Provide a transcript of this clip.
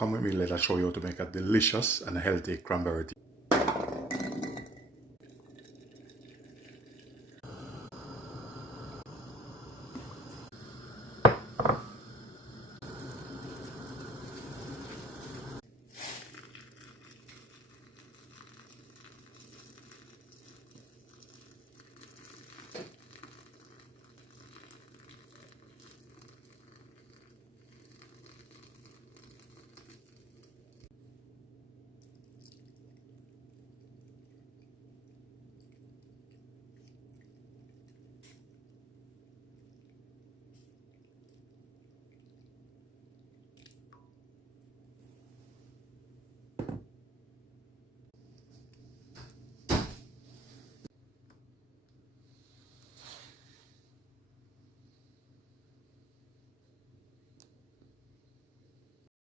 Come with me, let us show you how to make a delicious and healthy cranberry tea.